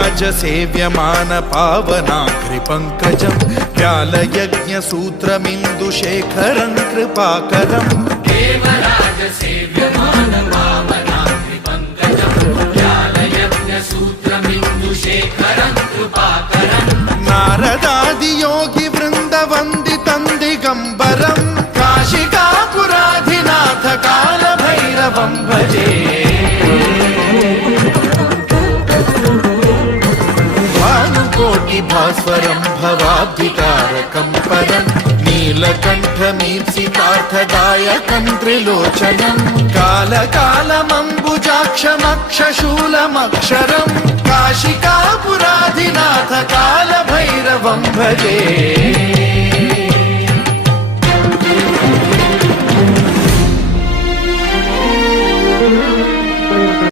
देवराज सेव्यमान पावनाग्रिपङ्कजं व्यालयज्ञसूत्रमिन्दुशेखरं कृपाकरं देवराज सेव्यमान पावनाग्रिपङ्कजं व्यालयज्ञसूत्रमिन्दुशेखरं कृपाकरं नारदादियोगिवृन्दवन्दितं दिगम्बरं काशिकापुराधिनाथ कालभैरवं भजे भास्वरं भवाब्धितारकं परं नीलकण्ठमीप्सितार्थदायकं त्रिलोचनं कालकालमम्बुजाक्षमक्षशूलमक्षरं काशिकापुराधिनाथ कालभैरवं भजे।